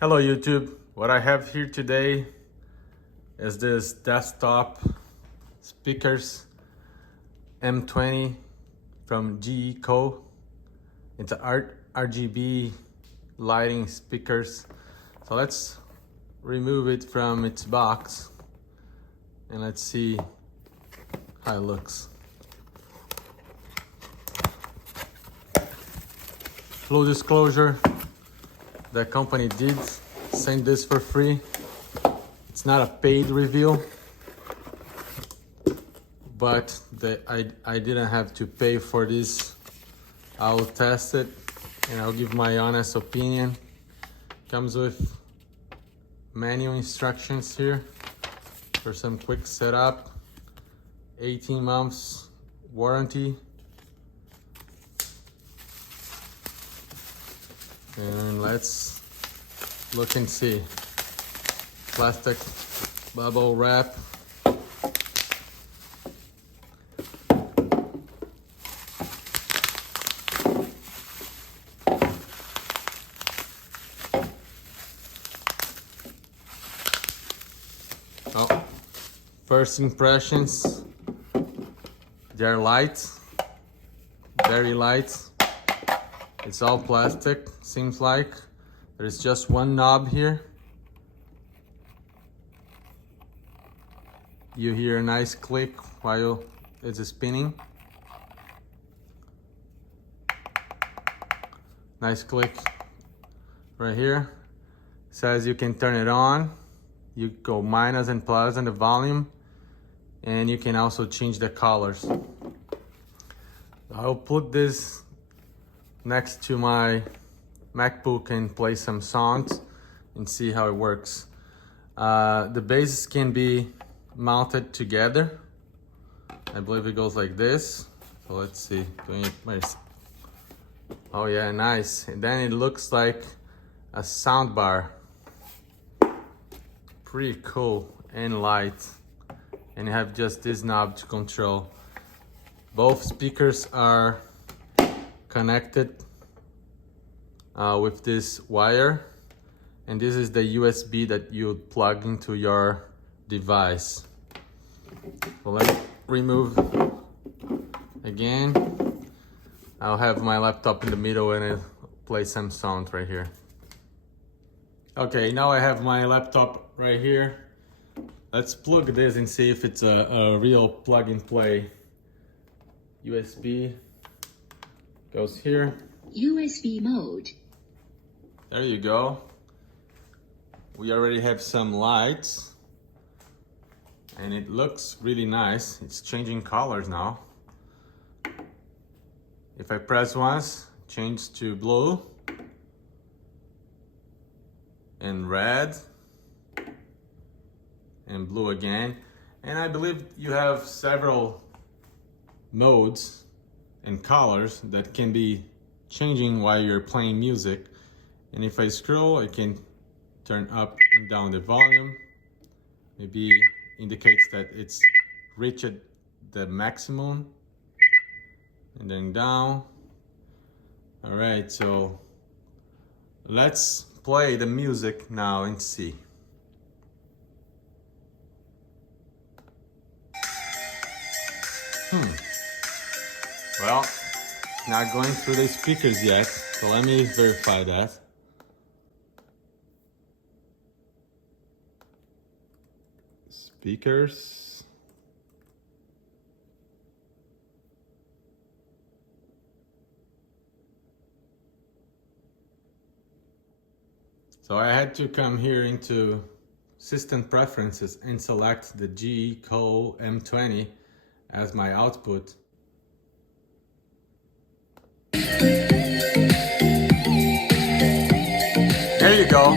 Hello YouTube, what I have here today is this desktop speakers M20 from Jeecoo. It's a RGB lighting speakers. So let's remove it from its box and let's see how it looks. Full disclosure, the company did send this for free. It's not a paid review, but I didn't have to pay for this. I'll test it and I'll give my honest opinion. Comes with manual instructions here for some quick setup. 18 months warranty. And let's look and see. Plastic bubble wrap. Oh, first impressions. They're light, very light. It's all plastic, seems like. There's just one knob here. You hear a nice click while it's spinning. Nice click right here. Says you can turn it on. You go minus and plus on the volume, and you can also change the colors. I'll put this next to my MacBook and play some songs and see how it works. The bases can be mounted together. I believe it goes like this. So let's see. Oh yeah, nice. And then it looks like a sound bar. Pretty cool and light. And you have just this knob to control. Both speakers are connected with this wire, and this is the USB that you plug into your device. So let me remove again. I'll have my laptop in the middle and I'll play some sound right here. Okay, now I have my laptop right here. Let's plug this and see if it's a real plug and play. USB goes here. USB mode. There you go. We already have some lights and it looks really nice. It's changing colors now. If I press once, change to blue and red and blue again. And I believe you have several modes and colors that can be changing while you're playing music. And if I scroll, I can turn up and down the volume. Maybe indicates that it's reached the maximum. And then down. All right, so let's play the music now and see. Well, not going through the speakers yet, so let me verify that. Speakers. So I had to come here into System Preferences and select the Jeecoo M20 as my output. There you go.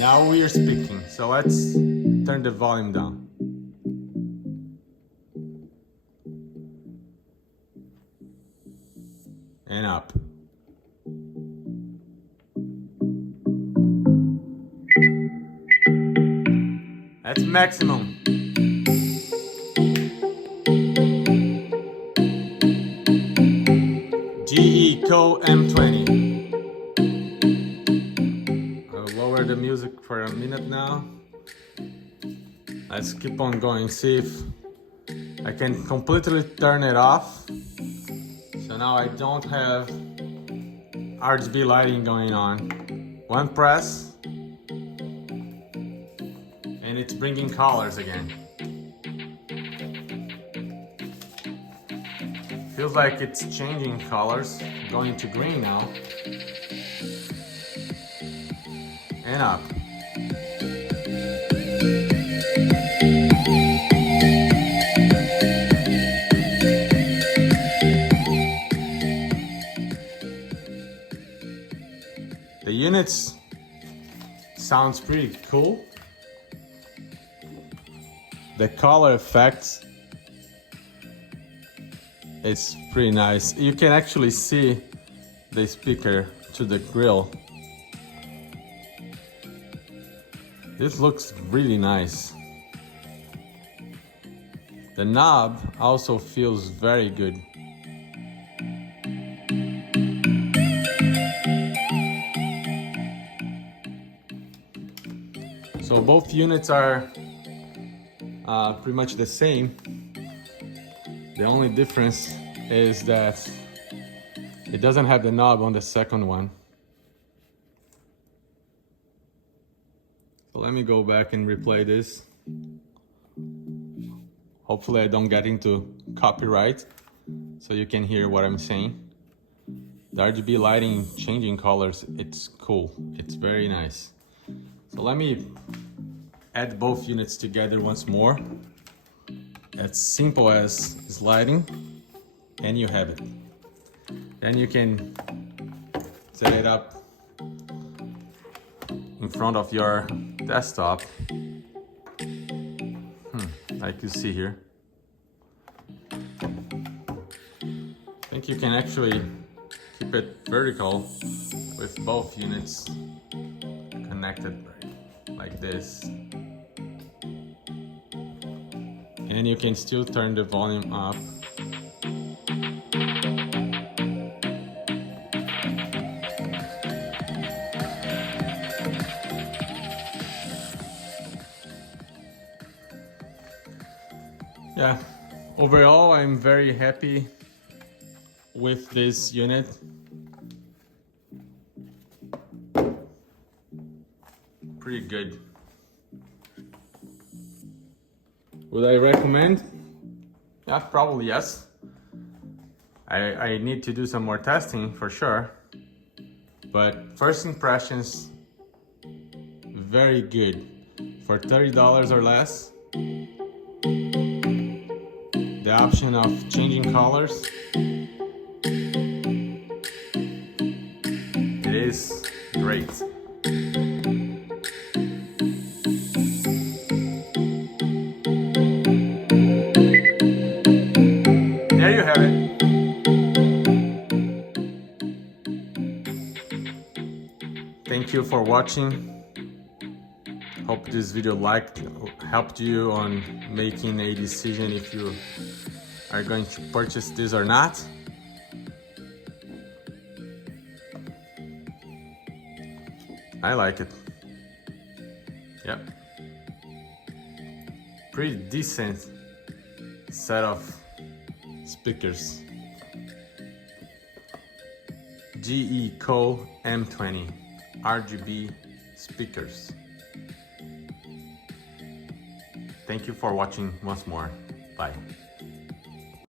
Now we are speaking. So let's turn the volume down. And up. That's maximum. Jeecoo M20. I'll monitor the music for a minute now. Let's keep on going, see if I can completely turn it off. So now I don't have RGB lighting going on. One press and it's bringing colors again. Feels like it's changing colors, going to green now. And up. The units sounds pretty cool. The color effects, it's pretty nice. You can actually see the speaker to the grill. This looks really nice. The knob also feels very good. So both units are pretty much the same. The only difference is that it doesn't have the knob on the second one. So let me go back and replay this. Hopefully I don't get into copyright, so you can hear what I'm saying. The RGB lighting changing colors, it's cool. It's very nice. So let me add both units together once more. As simple as sliding, and you have it. Then you can set it up in front of your desktop, like you see here. I think you can actually keep it vertical with both units connected like this. And you can still turn the volume up. Yeah, overall I'm very happy with this unit. Pretty good. Would I recommend? Yeah, probably yes. I need to do some more testing for sure. But first impressions, very good. For $30 or less, the option of changing colors, it is great. There you have it. Thank you for watching. Hope this video helped you on making a decision if you are going to purchase this or not. I like it. Yep. Pretty decent set of speakers. Jeecoo M20 RGB speakers. Thank you for watching once more. Bye.